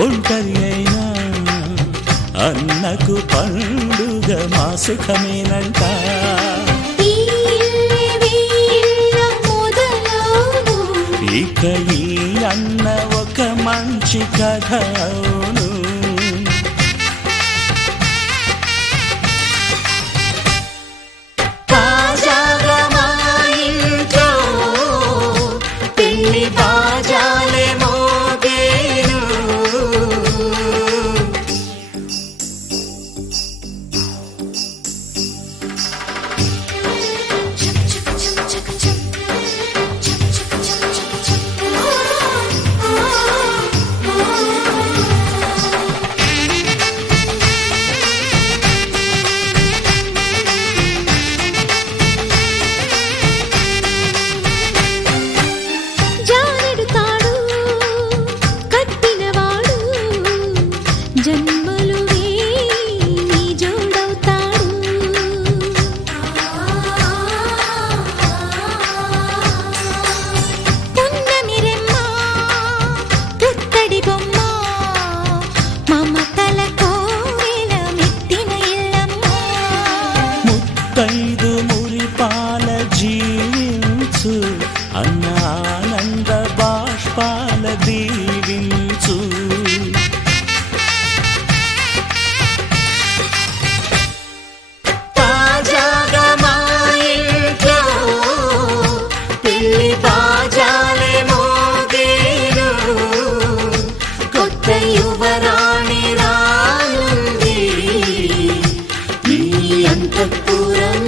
ఒంటరి అయినా అన్నకు పండుగ మా సుఖమేనంట. ఇక ఈ అన్న ఒక మంచి కథ అవును. తాజాగా మా ఇంట్లో పెళ్లి బాజాలే మోగేను. ముత్తైదు మురిపాల జీవించు అన్న ఆనంద బాష్పాల దీవించు. తాజాగా మా ఇంట్లో పెళ్లి బాజాలే మోగేను. కొత్త యువరాణి రానుంది ఈ అంతఃపురం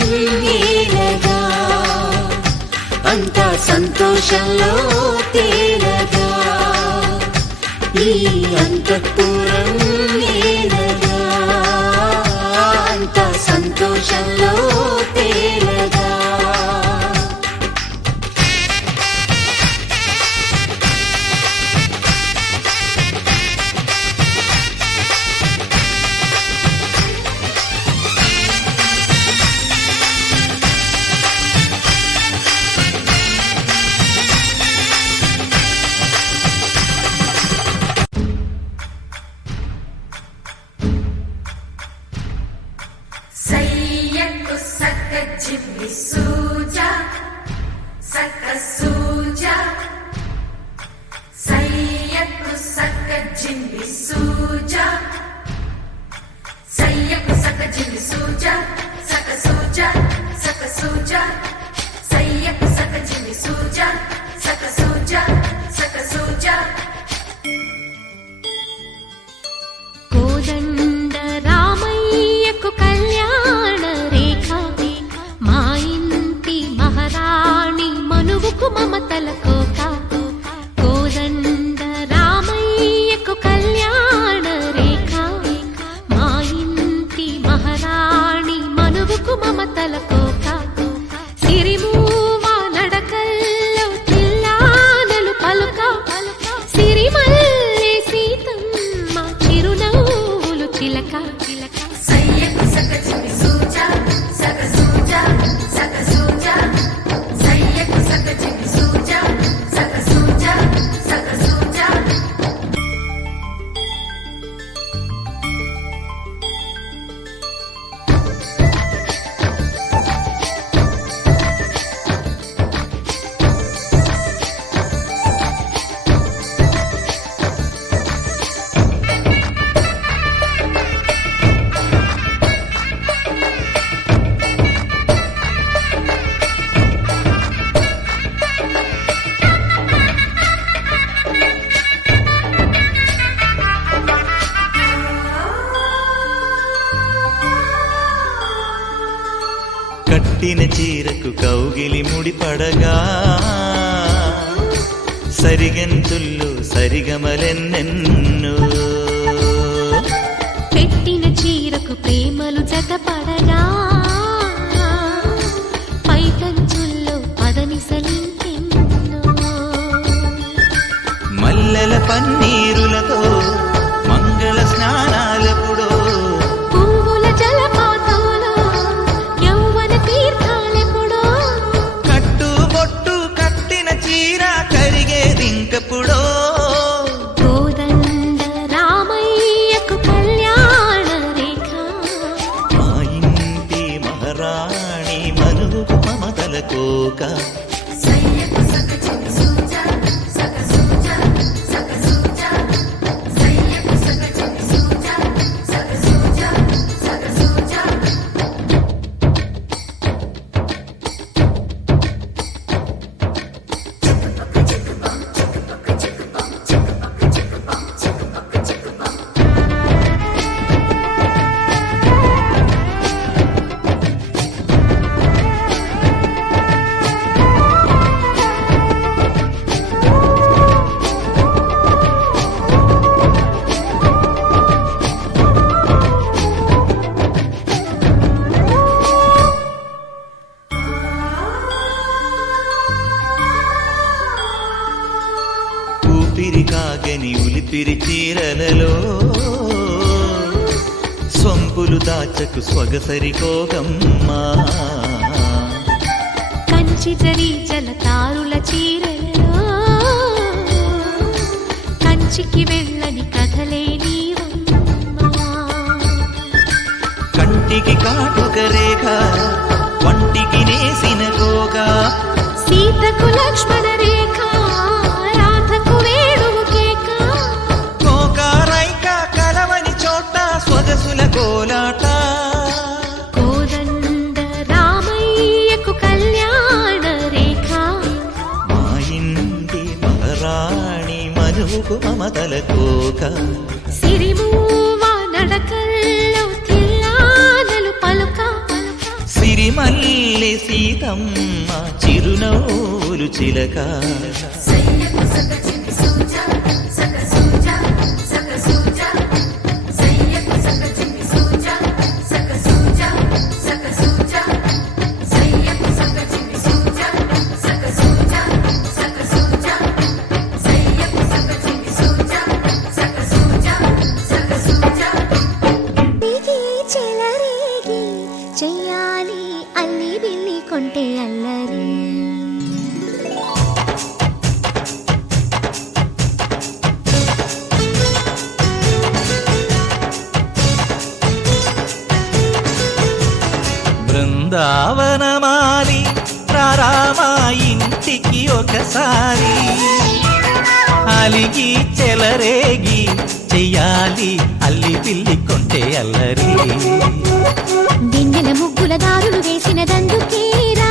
ఏలగా. అంతా సంతోషంలో తేలగా ఈ అంతఃపురం ఏలగా. అంతా సంతోషంలో తేలగా. సయ్యకు సక్క జిమ్మి సూజా సక్క సూజా. సయ్యకు సక్క జిమ్మి సూజా సయ్యకు సక్క జిమ్మి సూజా సక్క సూజా సక్క సూజా. సయ్యకు సక్క జిమ్మి సూజా సక్క సూజా సక్క సూజా. కోదండ రామయ్యకు కళ్యాణ రేఖ మా ఇంటి మహారాణి మనువుకు మమతల కోక. కోదండ రామయ్యకు కళ్యాణ రేఖ మా ఇంటి మహారాణి మనువుకు మమతల కోక. సిరిమూవా నడకల్లో చిల్లానలు పలుక. సిరిమల్లె సీతమ్మ చిరునవ్వులు చిలక. సయ్యకు సక్క జిమ్మి సూజా సక్క సూజా సక్క సూజా. సయ్యకు సక్క జిమ్మి సూజా సక్క సూజా సక్క సూజా. కట్టిన చీరకు కౌగిలి ముడిపడగా సరిగెంతుల్లో సరిగమలెన్నెన్నో. పెట్టిన చీరకు ప్రేమలు జతపడగా పైకంచుల్లో పదనిసలింకెన్నో. మల్లెల పన్నీరులతో మంగళ స్నానాలెప్పుడో. పువ్వుల జలపాతంలో యౌవన తీర్థాలెప్పుడో. కట్టు బొట్టు కట్టిన చీర కరిగేదింకప్పుడో. కోదండ సిరి చీరలలో సొంపులు దాచకు స్వగసరికోగమ్మా కంచి జరి జలతారుల చీరలలో కంచికి వెళ్ళని కథలే నీవమ్మా కంటికి కాటుక రేఖ వంటికి నేసిన కోగా సీతకు లక్ష్మణ రేఖ రాధకు వేణువు కేక కోకారైక కలవని చోట స్వగసుల కోలాట కోదండ రామయ్యకు కళ్యాణ రేఖ మా ఇంటి మహారాణి మనువుకు మమతల కోక సిరిమూవ నడకల్లో తిల్లానలు పలుక సిరిమల్లె సీతమ్మ చిరునవ్వులు చిలక సయ్యకు సకజిమి సూజా సక సూజా సక సూజా సయ్యకు సకజిమి సూజా సక సూజా సక సూజా సయ్యకు సకజిమి సూజా సక సూజా సక సూజా సయ్యకు సకజిమి సూజా సక సూజా సక సూజా దిగి చెలరేగి చెయ్యాలి అల్లి బిల్లి కొంటే అల్లరి బృందావనమాలి రారామా ఇంటికి ఒకసారి అలిగి చెలరేగి చెయ్యాలి అల్లి పిల్లి కొంటే అల్లరి దిన్నెల ముగ్గుల దారులు వేసిన దందుకేరా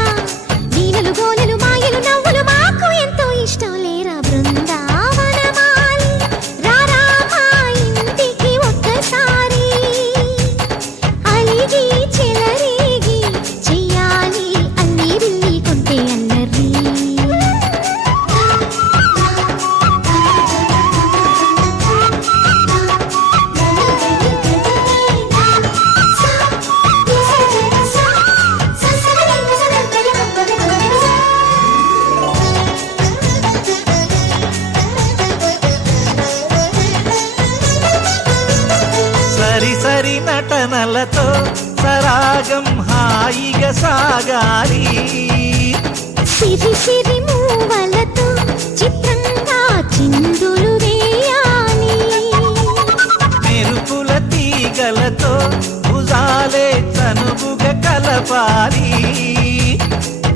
వీణలు గోలెలు మాయలు నవ్వులు మాకు ఎంతో ఇష్టం లేరా బృందావనమాలి రారా మా ఇంటికి ఒక్కసారి అలిగి చెలరేగి చెయ్యాలి అల్లి బిల్లి కొంటే అల్లరి సరి సరి నటనలతో సరాగం హాయిగా సాగాలి సిరి సిరి మూవలతో చిత్రంగా చిందులు వేయాలి మెరుపుల తీగలతో భుజాలే చనువుగా కలపాలి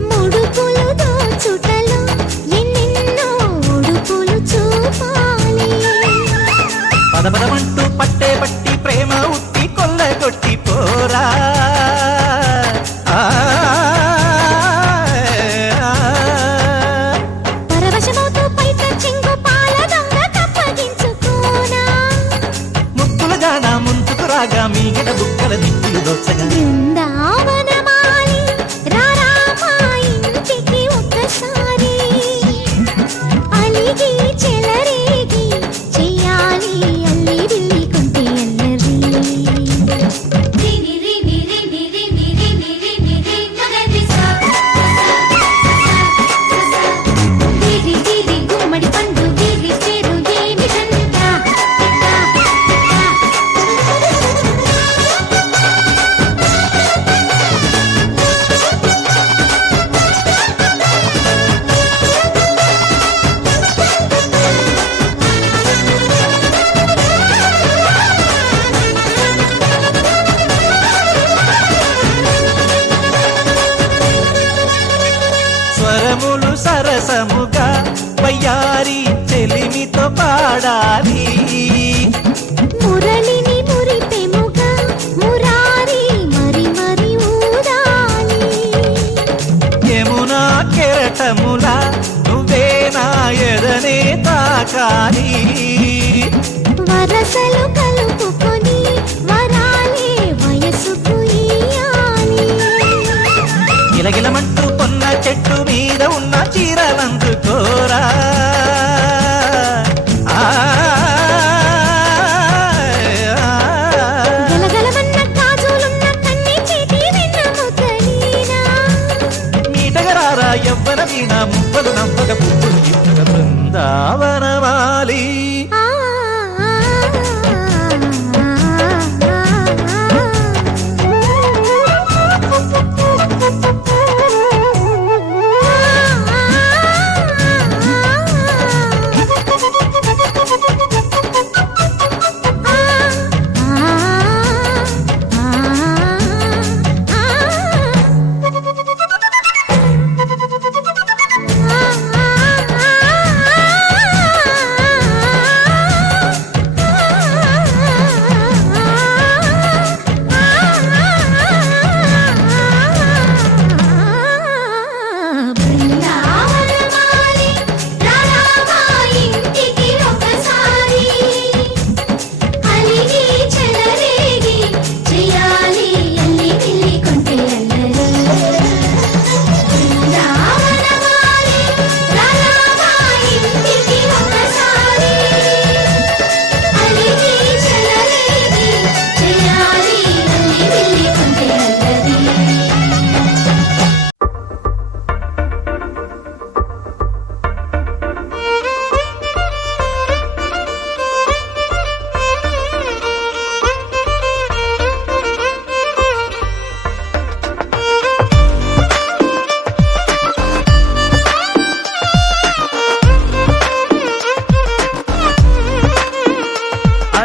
ముడుపులు దోచుటలో ఎన్నెన్నో ఉడుపులు చూపాలి పదపదమంటూ పట్టే పట్టి ప్రేమ ఉట్టి కొల్లగొట్టి పోరా ఆ, పరవశమవుతూ పైట చెంగు పాల దొంగ కప్పగించుకోనా ముక్కుల జాన ముందుకు రాగా మీగడ బుక్కల దిక్కులు దోచగా బృందావనమాలి రారా మా ఇంటికి ఒక్కసారి అలిగి చెలరేగి చెయ్యాలి అల్లి బిల్లి కొంటే అల్లరి రిని రిని రిని రిని రిని రిని రి మగరి సా గిరి గిరి గుమ్మడి పండు గిరి చేరు ఏమిటంట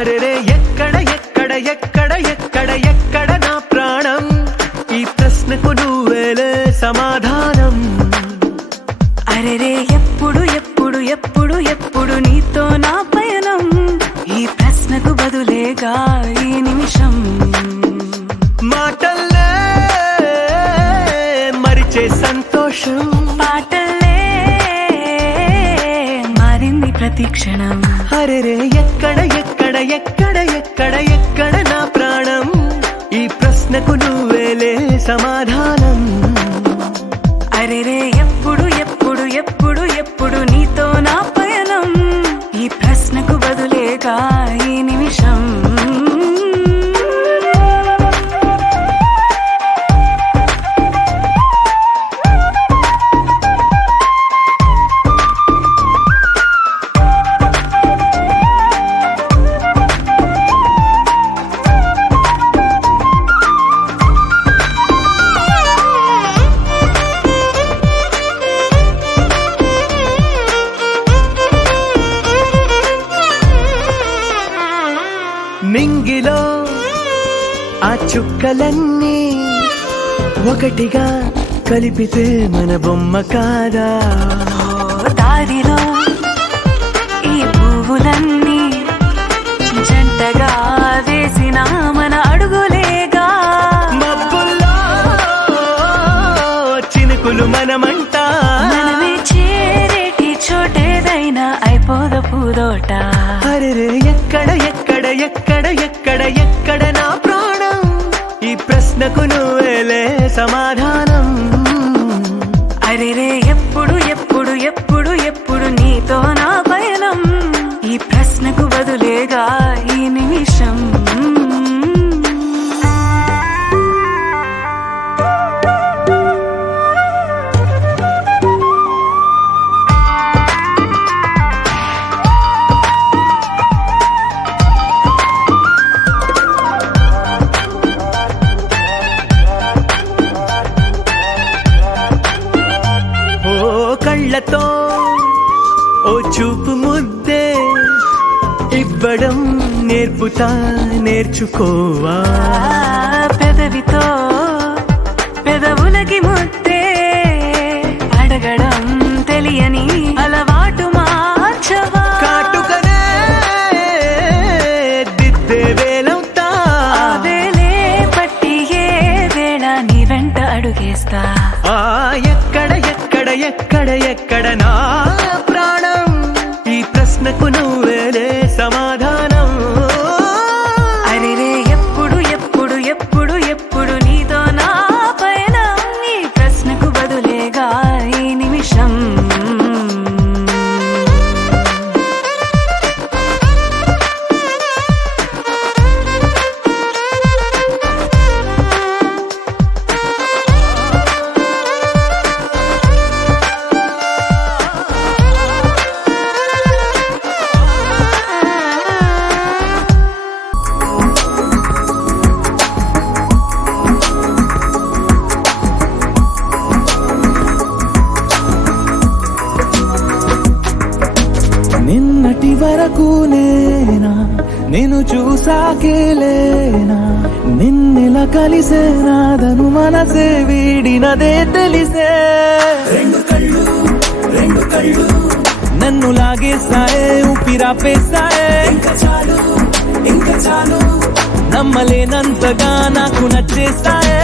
అరెరే ఎక్కడ ఎక్కడ ఎక్కడ ఎక్కడ ఎక్కడ నా ప్రాణం ఈ ప్రశ్నకు నువ్వేలే సమాధానం అరెరే ఎప్పుడు ఎప్పుడు ఎప్పుడు ఎప్పుడు నీతో నా పయనం ఈ ప్రశ్నకు బదులేగా ఈ నిమిషం మాటల్లే మరిచే సంతోషం పాటల్లే మారింది ప్రతి క్షణం అరెరే ఎక్కడ ఎక్కడ ఎక్కడ ఎక్కడ ఎక్కడ నా ప్రాణం ఈ ప్రశ్నకు నువ్వేలే సమాధానం అరెరే ఎప్పుడు ఎప్పుడు ఎప్పుడు ఎప్పుడు నీతో నా పయనం ఈ ప్రశ్నకు బదులేగా ఈ నిమిషం మింగిలో ఆ చుక్కలన్నీ ఒకటిగా కలిపితే మన బొమ్మ కాదా దారిలో ఈ పువ్వులన్నీ జంటగా వేసిన మన అడుగులేగా మబ్బుల్లో చినుకులు మనమంట మనమే చేరేటి చోటేదైనా అయిపోద పూదోట అరెరే ఎక్కడ ఎక్కడ ఎక్కడ ఎక్కడ ఎక్కడ నా ప్రాణం ఈ ప్రశ్నకు నువ్వేలే సమాధానం అరెరే ఎప్పుడు ఎప్పుడు ఎప్పుడు ఎప్పుడు నీతో నా పయనం ఈ ప్రశ్నకు బదులేగా ఈ నిమిషం ఓ కళ్ళతో ఓ చూపు ముద్దే ఇవ్వడం నేర్పుతా నేర్చుకోవా పెదవితో పెదవులకి ముద్దే అడగడం తెలియని అలవాటు మార్చవా కాటుకనే దిద్దే వేలవుతా ఆ వేలే పట్టి ఏ వేళ నీ వెంట అడుగేస్తా ఆ ఎక్కడ ఎక్కడ ఎక్కడ ఎక్కడ నా ప్రాణం ఈ ప్రశ్నకు నువ్వేలే సమాధానం అరెరే ఎప్పుడు ఎప్పుడు ఎప్పుడు ఎప్పుడు నీతో నా పైన ఈ ప్రశ్నకు బదులేగా ఈ నిమిషం నిన్నటి వరకు నేనా నేను చూసాకేలేనా నిన్నెలా కలిసేనాదను మనసే వీడినదే తెలిసే రెండు కళ్ళు నన్ను లాగేసాయే ఊపిరాపేసాయే ఇంకా చాలు నమ్మలేనంతగా నాకు నచ్చేసాయే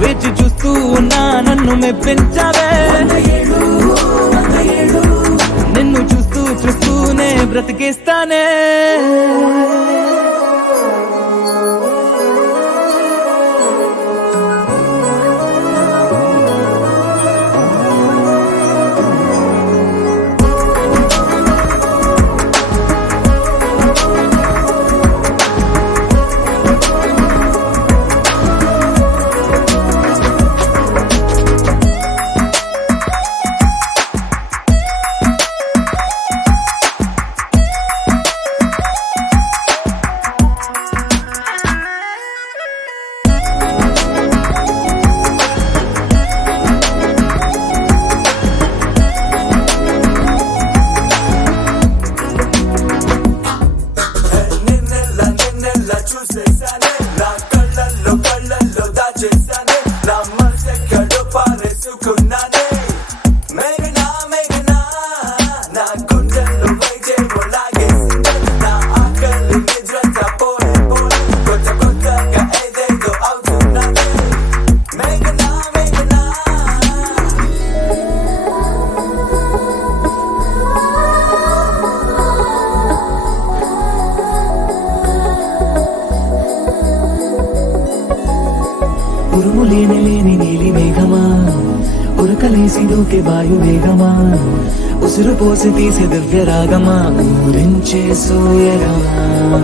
వేచి చూస్తూ ఉన్నా నన్ను మెప్పించావే నిన్ను చూస్తూ చూస్తూనే బ్రతికేస్తానే నువ్వు లేని లేని నీలి మేఘమా, ఉరకలేసి దూకే వాయు వేగమా, ఉసురు పోసి తీసే దివ్య రాగమా, ఊరించే సూయగమా,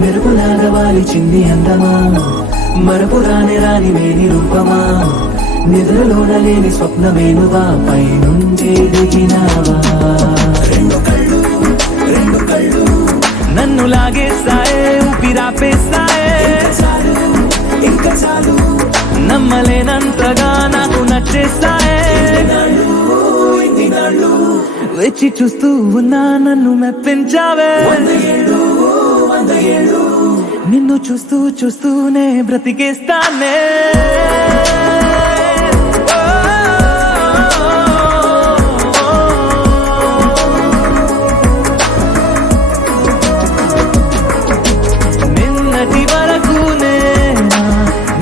మెరుపులాగా వాలి చింది అందమా, మరపు రాని రాని వేని రూపమా, నిద్రలోన లేని స్వప్నమేనువా, పై నుండి దిగినావా. రెండు కళ్ళు నన్ను లాగేస్తాయే, ఊపిరాపేస్తాయే, ఇంకా చాలు నమ్మలేనంతగా నాకు నచ్చేస్తాయే. ఇన్ని నాళ్ళు వచ్చి చూస్తూ ఉన్నా నన్ను మెప్పించావే, 100 ఏళ్ళు నిన్ను చూస్తూ చూస్తూనే బ్రతికేస్తానే. నిన్నటి వరకునే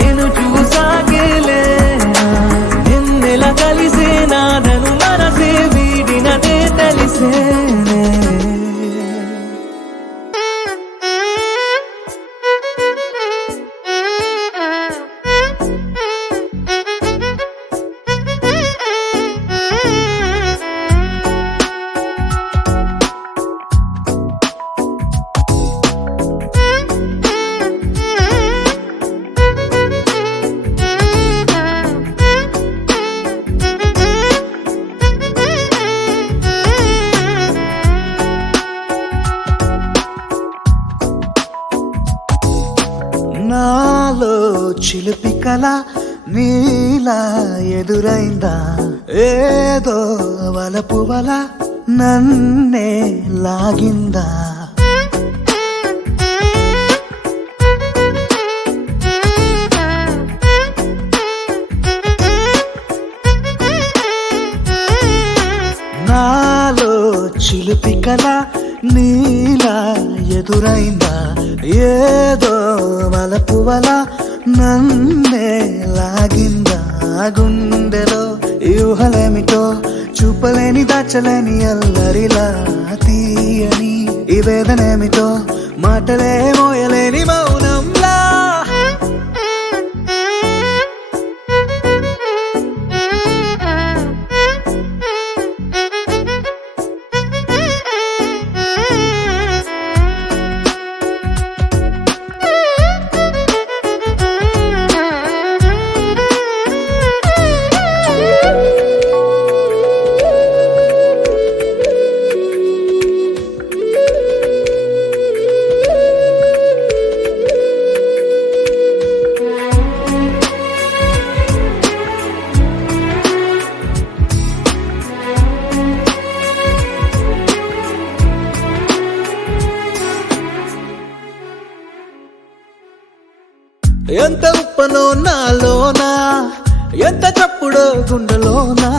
నేను చూసాకేలే, నిన్నెలా కలిసే నాదను మనసే వీడినదే తెలిసేనే. నాలో చిలిపి కల నీలా ఎదురైందా, ఏదో వలపు వల నన్నే లాగిందా. నాలో చిలిపి కల నీలా ఎదురైందా, ఏదో వలపు వల నన్నే లాగిందా. గుండెలో యూహలేమిటో చూపలేని దాచలేని అల్లరిలా, తీయని ఈ వేదనేమిటో మాటలే మోయలేని మౌనంలా. ఎంత ఉప్పనో నాలోనా, ఎంత చప్పుడో గుండెలోనా,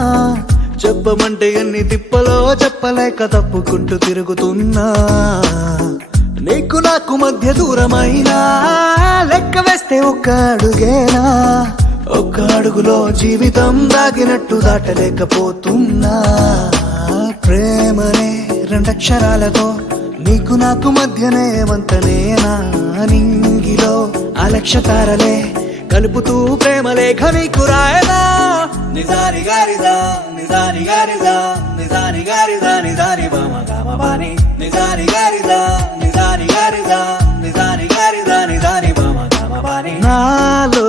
చెప్పమంటే ఎన్ని తిప్పలో చెప్పలేక తప్పుకుంటూ తిరుగుతున్నా. నీకు నాకు మధ్య దూరమైనా లెక్క వేస్తే ఒక్క అడుగేనా, ఒక్క అడుగులో జీవితం దాగినట్టు దాటలేకపోతున్నా. ప్రేమనే రెండక్షరాలతో నీకు నాకు మధ్యనే వంతనేనా, నింగిలో అలక్ష తారలే కలుపుతూ ప్రేమ లేఖ నీకు రాయనా. నిజాని గారిదా నిజాని గారిదా నిజాని గారిదా నిజాని బామ గామ బాని, నిజాని గారిదా నిజాని గారిదా నిజాని గారిదా నిజాని బామ గామ బాని. నాలో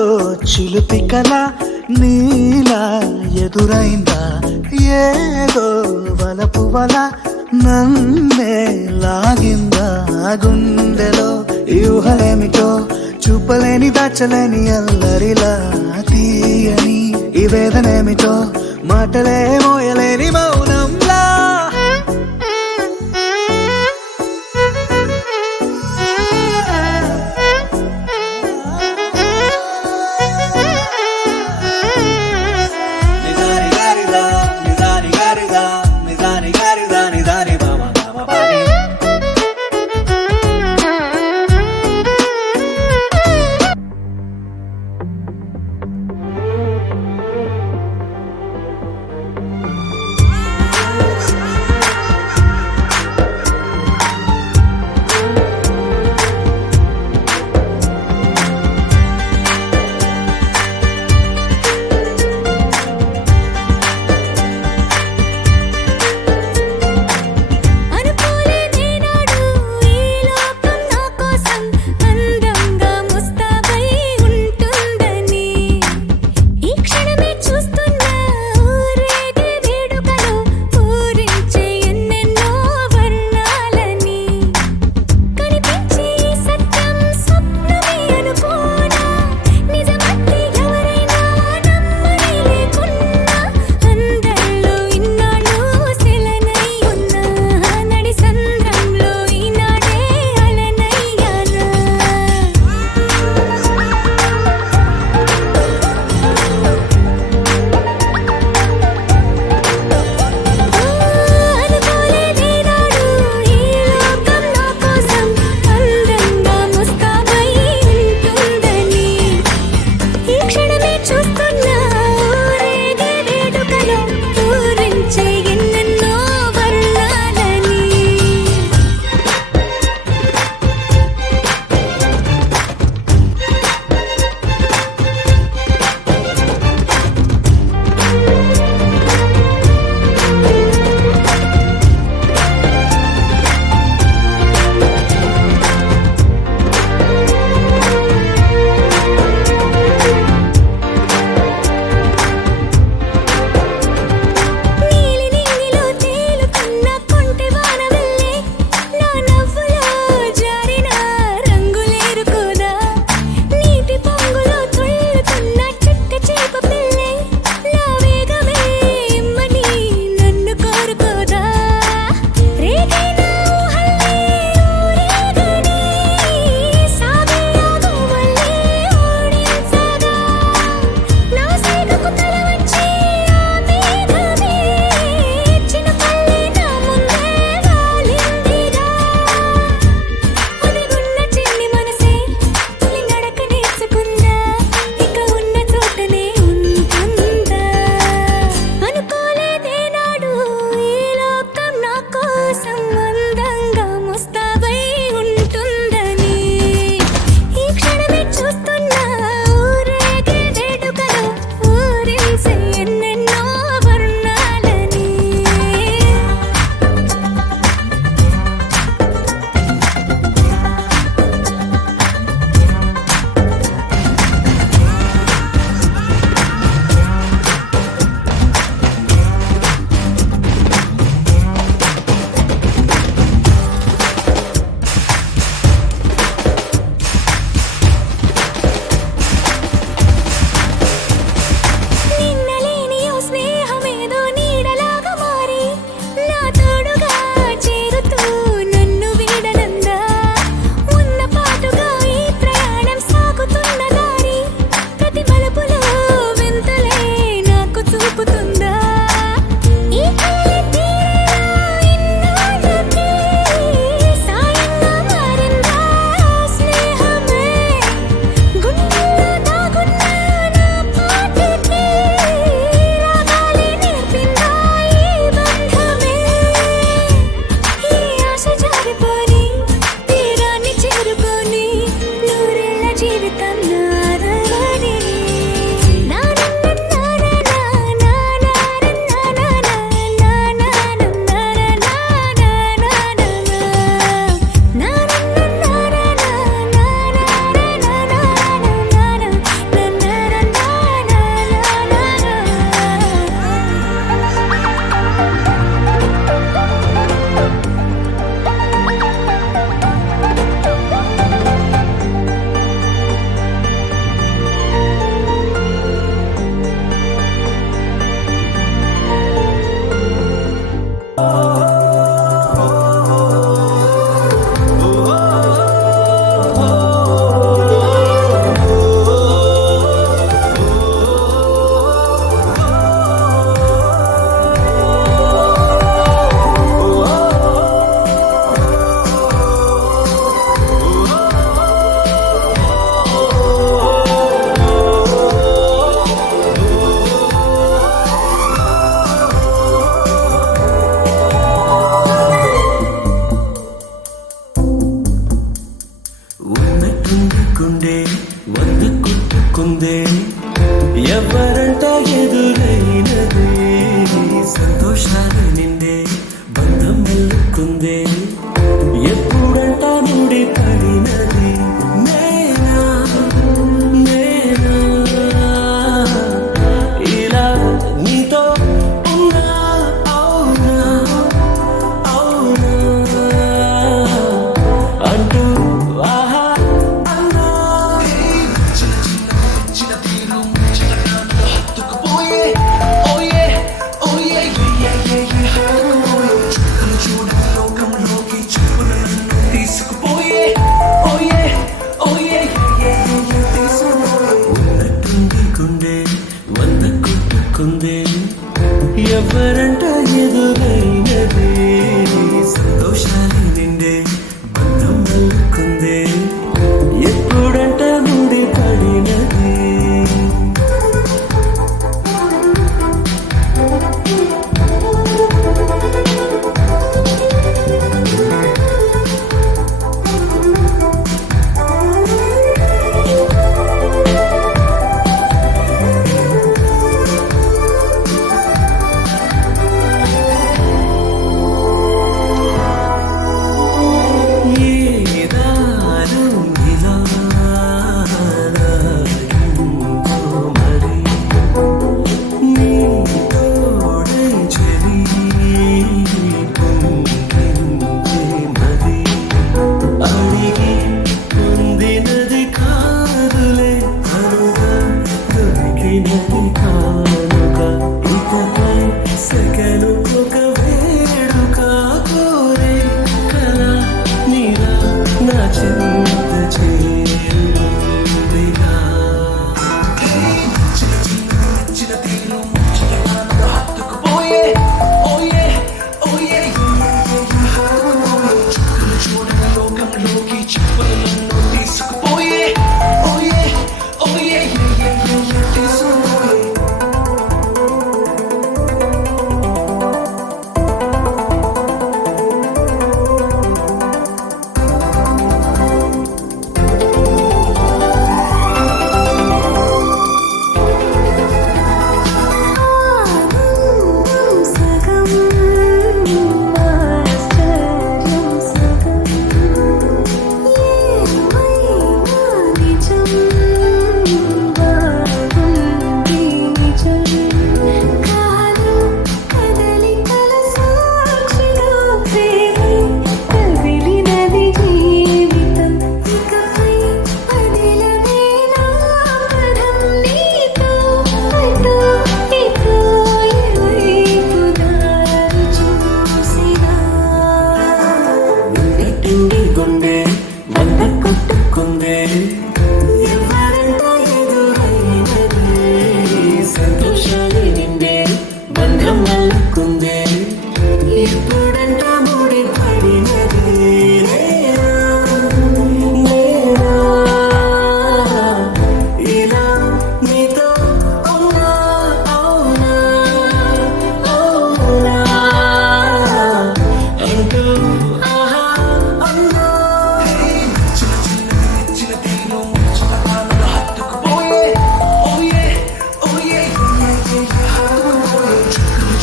చిలిపి కల నీలా ఎదురైందా, ఏదో వలపు వల నన్నే లాగిందా. గుండెలో యూహలేమిటో చూపలేని దాచలేని అల్లరిలా, తీయని ఈ వేదనేమిటో మాటలే మోయలేని మౌనంలా. నిజాని గారిదా నిజాని గారిదా నిజాని గారిదా నిజాని బామ గామ బాని. మల్లుకుందే ఎవరంట ఎదురైనదే సంతోషాలు నిండే బంధం మల్లుకుందే ఎప్పుడంట ముడి పడినది నేనా నేనా ఇలా నీతో ఉన్నా అవునా అవునా అంటూ ఆహా అన్నా హత్తుకుపోయే ఓయే ఓయే చూడని లోకంలోకి చూపులు నన్ను తీసుకుపోయే ఓయే ఓయే ఉన్నట్టుండి గుండె వంద కొట్టుకుందే ఎవరంట ఎదురైనదే సంతోషాలు నిండే బంధం మల్లుకుందే ఎప్పుడంట ముడి పడినది ఏ దారం ఇలా నాగిందో మరి నీ తోడై చెలి పొంగిందే మరి అడిగి పొందినది కాదులే అనుగా దొరికినది కానుక ఇకపై సెకనుకొక వేడుక కోరే కల నీలా నా చింత చేరుగా చిన్న తీరు హత్తుకుపోయే ఓయే ఓయే చూడని లోకంలోకి చెప్పులు నన్ను తీసుకుపోయే ఓయే ఓయే తీసుకుపోయే సగం ఆశ్చర్యం సగం ఏమైనా నిజం బాగుంది నిజం కాలం కదలికల సాక్షిగా ప్రేమ కదిలినది జీవితం ఇకపై పదిలమే నా పదం నీతో అటు ఇటు ఎవైపు దారి చూసినా ఉన్నట్టుండి గుండె వంద కొట్టుకుందే ఎవరంట ఎదురైనదే సంతోషాలు నిండే బంధం మల్లుకుందే ఎప్పుడంట ముడి పడినది నేనా నేనా ఇలా నీతో ఉన్నా అవునా అవునా అంటూ ఆహా అన్నా చిన్న తీరు హత్తుకుపోయే ఓయే ఓయే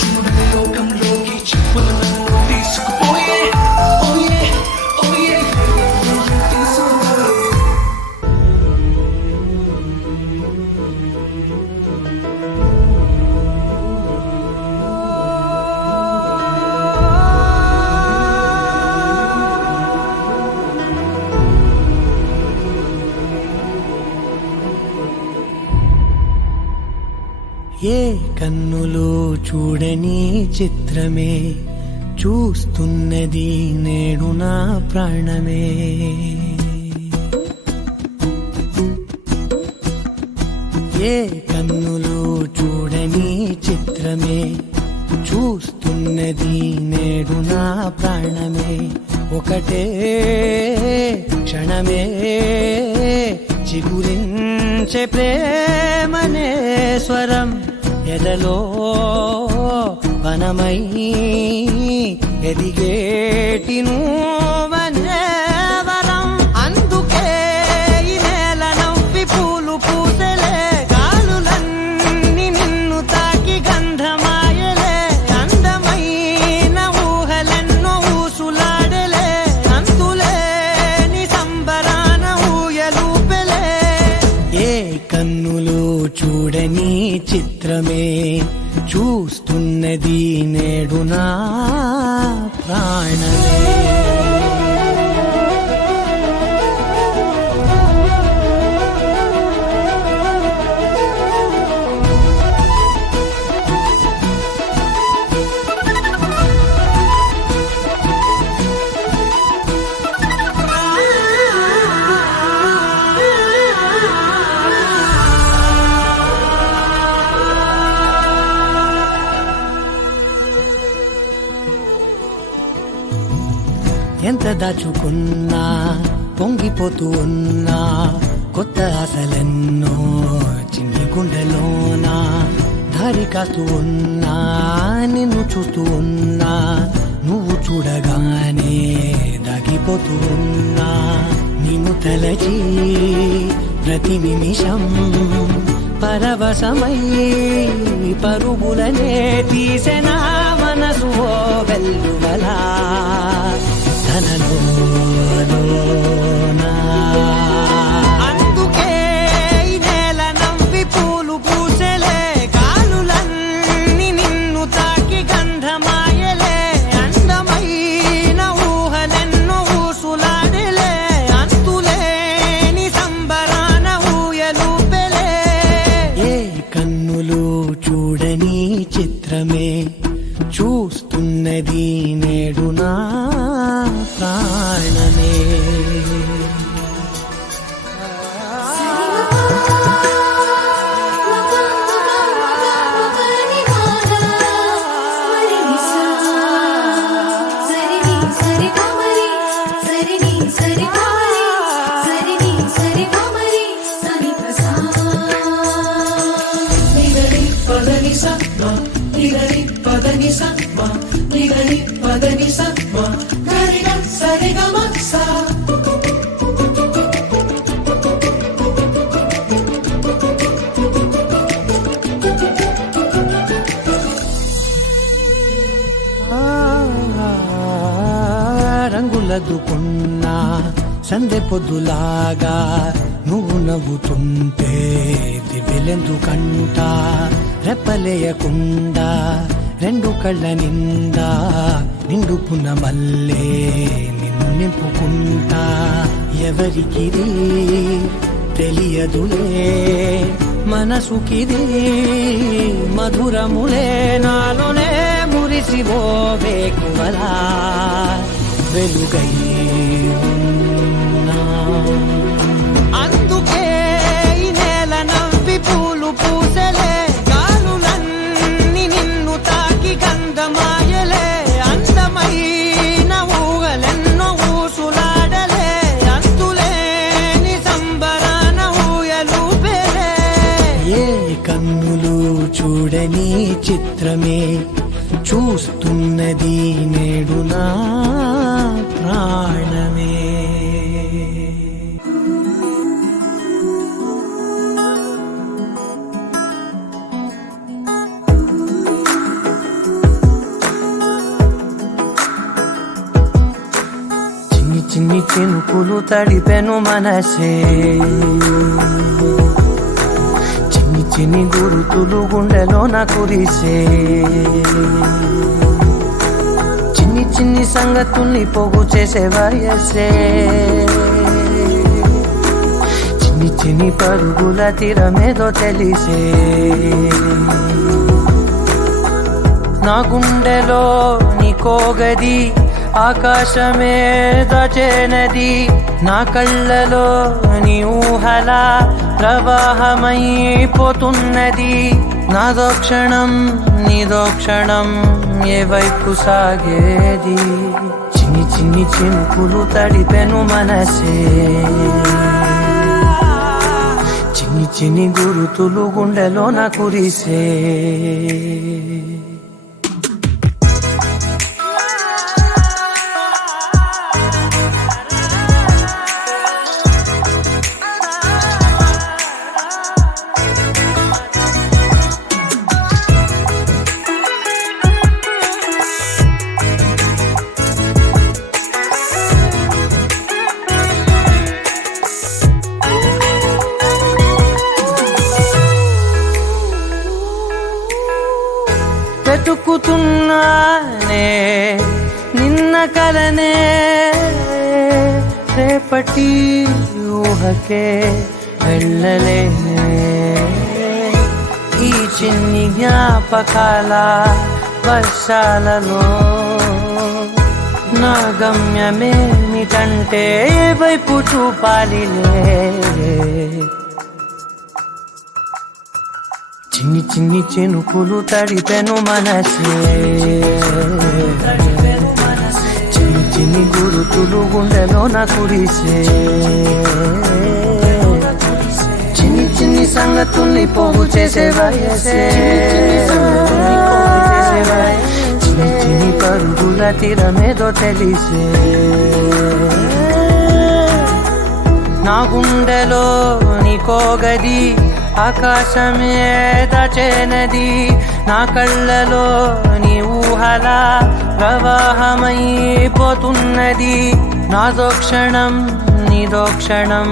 చూడని లోకంలోకి చెప్పులు నన్ను తీసుకుపోయే ఓయే ఓయే తీసుకుపోయే ఏ కన్నులో చూడని చిత్రమే చూస్తున్నది నేడు నా ప్రాణమే ఏ కన్నులో చూడని చిత్రమే చూస్తున్నది నేడు నా ప్రాణమే ఒకటే క్షణమే చిగురించే ప్రేమనే స్వరం ఎదలో వనమై ఎదిగేటి నువ్వనే వరం అందుకే ఈ నేల నవ్వి పూలు పూసలే చూడని చిత్రమే చూస్తున్నది నేడు నా ప్రాణమే. ఎంత దాచుకున్నా పొంగిపోతూ ఉన్నా కొత్త ఆశలెన్నో చిన్ని గుండెలోనా దారి కాస్తూ ఉన్నా నిన్ను చూస్తూ ఉన్నా నువ్వు చూడగానే దాగిపోతూ ఉన్నా నిన్ను తలచి ప్రతి నిమిషం పరవశమై పరుగులనే తీసెనా మనసు ఓ వెల్లువలా తనలోనా. అందుకే ఈ నేల నవ్వి పూలు పూసెలే కాలులన్నీ నిన్ను తాకి గంధమాయలే అందమైన ఊహలెన్నో ఊసులాడలే అంతులేని సంబరాన ఊయలూపెలే. ఏ కన్నులు చూడని చిత్రమే చూస్తున్నది నేడు నా ప్రాణమే. రంగులదుకున్నా సందె పొద్దులాగా నువ్వు నవ్వుతుంటే దివ్యలెందుకంట రెప్పలేయకుండా రెండు కళ్ళ నిండా నిండుకున్న మల్లే నిన్ను నింపుకుంటా. ఎవరికిది తెలియదులే మనసుకిది మధురములే నాలోనే మురిసివో వేకువలా వెలుగై ఉన్నా. అందుకే ఈ నేల నవ్వి పూలు పూసెలే గాలులన్నీ నిన్ను తాకి గంధమాయలే అందమైన ఊహలెన్నో ఊసులాడలే అంతులేని సంబరాన ఊయలూపెలే. ఏ కన్నులు చూడని చిత్రమే చూస్తున్నది నేడు నా ప్రాణమే. చిన్ని చిన్ని చినుకులు తడిపెను మనసే చిన్ని చిన్ని గురుతులు గుండెలోన కురిసే చిన్ని చిన్ని సంగతుల్ని పోగు చేసే వయసే చిన్ని చిన్ని పరుగుల తీరమేదో తెలిసే నా గుండెలో నీ కోగది ఆకాశమే దచేనది నా కళ్ళలో నీ ఊహలా ప్రవాహమైపోతున్నది నాదో క్షణం నీదో క్షణం ఏ వైపు సాగేది చిన్ని చిన్ని చినుకులు తడిపెను మనసే చిన్ని చిన్ని గురుతులు గుండెలోన కురిసే కలనే రేపటి ఊహకే వెళ్ళలేనే ఈ చిన్ని జ్ఞాపకాల వర్షాలలో నా గమ్యమేమిటంటే ఏ వైపు చూపాలిలే చిన్ని చిన్ని చినుకులు తడిపెను మనసే చిన్ని చిన్ని గురుతులు గుండెలోన కురిసే చిన్ని చిన్ని సంగతుల్ని పోగు చేసే వయసే చిన్ని చిన్ని పరుగుల తీరమేదో తెలిసే నా గుండెలో నీకో గది ఆకాశమే దాచేనది నా కళ్ళలో నీ ఊహల ప్రవాహమైపోతున్నది నాదో క్షణం నీదో క్షణం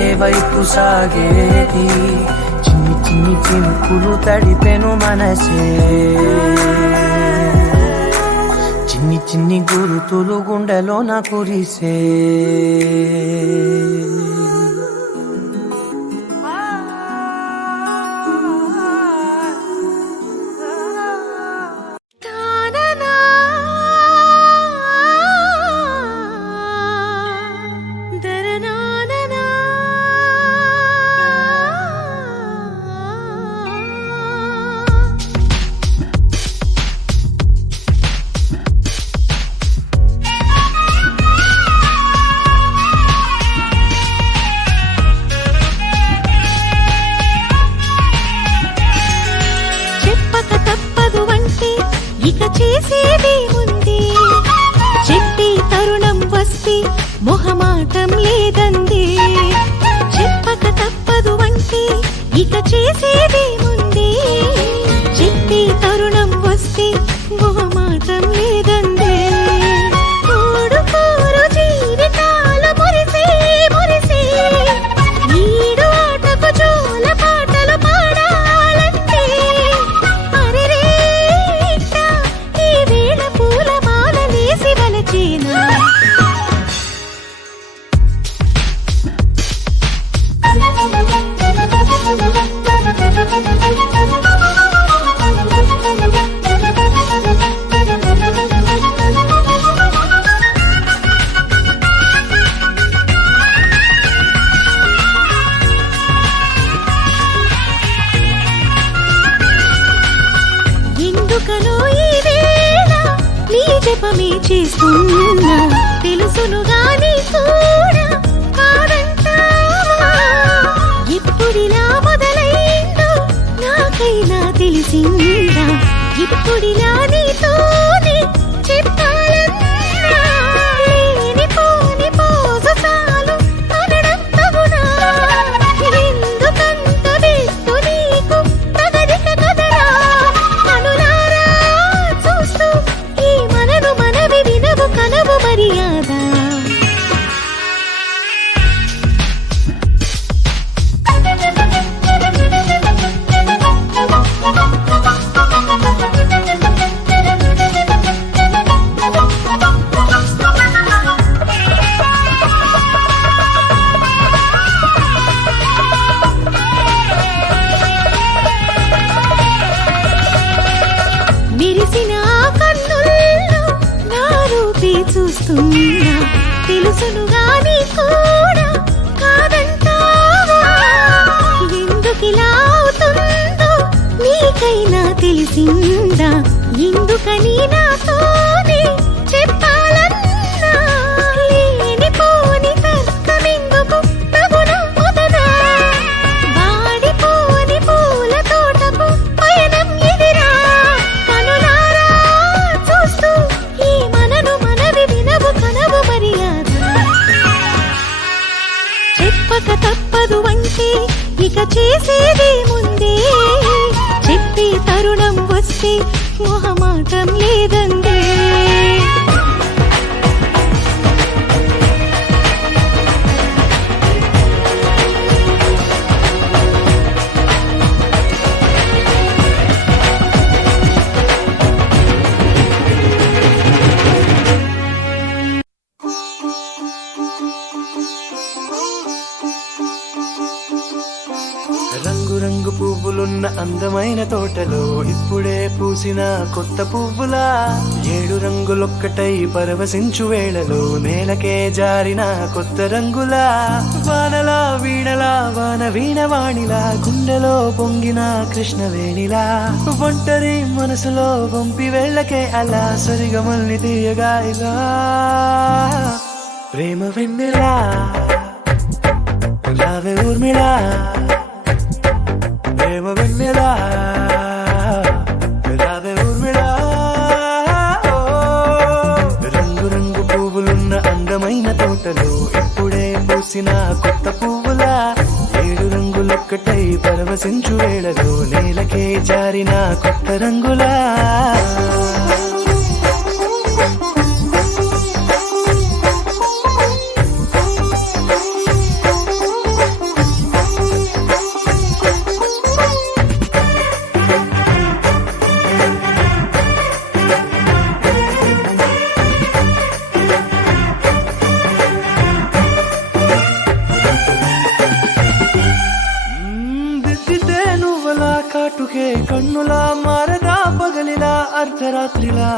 ఏ వైపు సాగేది చిన్ని చిన్ని చినుకులు తడిపెను మనసే చిన్ని చిన్ని గురుతులు గుండెలో నా కురిసే మొహమాటం లేదంది చెప్పక తప్పదు అంటే ఇక చేసేది ముందే చెప్పే తరుణం వస్తే మొహమాటం లేదంది కోడు కోరు జీవితాలు మురిసే మురిసే ఈడు ఆటకు జోల పాటలు పాడాలంటే అరెరే ఈ వేళ పూల మాల వేసి వలచేనా ఎందుకనో ఈ వేళ నీ జపమే చేస్తున్నా తెలుసునుగా నీ కూడా కాదంటావా ఎప్పుడిలా మొదలైందో నాకైనా తెలిసిందా ఇప్పుడిలా నీతోనే చెప్పాలన్నా లేనిపోని పోసు చాలు అనడం తగునా ఎందుకంత బెట్టు నీకు తగదిక కదరా అనులారా చూస్తూ ఈ మనను మనవి వినవు కనవు మర్యాద మెరిసిన కన్నుల్లో నా రూపే చూస్తున్నా తెలుసునుగా నీ కూడా కాదంటావా ఎందుకిలా అవుతుందో నీకైనా తెలిసిందా ఎందుకని నాతోనే చెప్పాలన్నా లేనిపోని తర్కమెందుకు తగునా మొదనా వాడిపోని పూల తోటకు పయనం ఎదిరా కనులారా చూస్తూ ఈ మనను మనవి వినవు కనవు మర్యాద చెప్పక తప్పదు అంటే ఇక చేసేదే ముందే చెప్పే తరుణం వస్తే మొహమాటం లేదందే రంగు పువ్వులున్న అందమైన తోటలో ఇప్పుడే పూసిన కొత్త పువ్వులా 7 రంగులొక్కటై పరవశించు వేళలో నేలకే జారిన కొత్త రంగులా వానలా వీణలా వాన వీణవాణిలా గుండెలో పొంగిన కృష్ణవేణిలా ఒంటరి మనసులో వంపి వెళ్ళకే అలా సరిగమల్ని తీయగా ఇలా ప్రేమ వెన్నెలా రావే ఊర్మిళా ప్రేమ వెన్నెలా రావే ఊర్మిళా రంగు రంగు పువ్వులున్న అందమైన తోటలో ఇప్పుడే పూసిన కొత్త పువ్వులా 7 రంగులొక్కటై పరవశించు వేళలో నేలకే జారిన కొత్త రంగులా దిద్దితే నువ్వలా కాటుకే కన్నులా మారదా పగలిలా అర్ధరాత్రిలా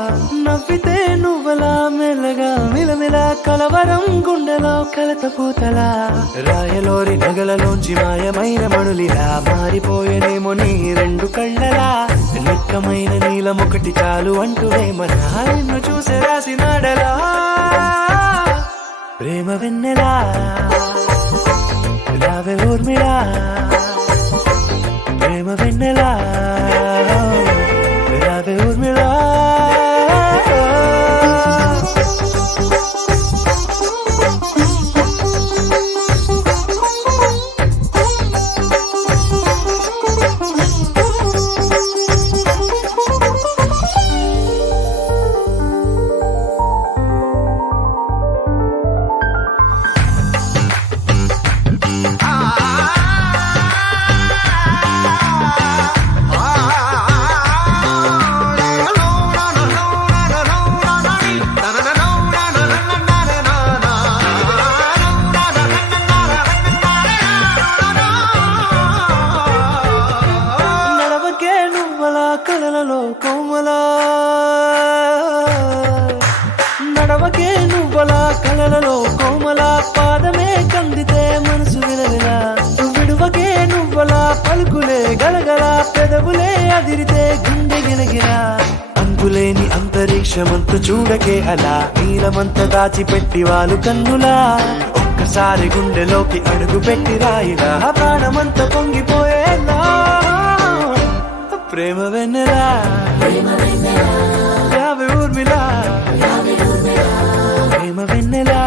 నవ్వితే నువ్వలా మెల్లగా మిలమిలా కలవరం గుండెలో కలత పూతలా రాయలోరి నగలలోంచి మాయమైన మణులిలా మారిపోయేనేమో నీ 2 కళ్ళలా నిక్కమైన నీలమొకటి చాలు అంటూ వేమనా నిన్ను చూసే రాసినాడలా ప్రేమ వెన్నెలా రావే ఊర్మిళా ప్రేమ వెన్నెలా రావే ఊర్మిళా నడవకే నువ్వలా కలలలో కోమలా నడవకే నువ్వలా కలలలో కోమలా పాదమే కందితే మనసు విలవిలా విడువకే నువ్వలా పలుకులే గలగల పెదవులే అదిరితే గుండె గిలగిలా అంతులేని అంతరిక్షమంత చూడకే అలా నీలమంత దాచిపెట్టి వాళ్ళు కన్నులా ఒక్కసారి గుండెలోకి అడుగు పెట్టి రాయిలా ప్రాణమంత పొంగిపోయేలా ప్రేమ వెన్నెలా రావే ఊర్మిళా ప్రేమ వెన్నెలా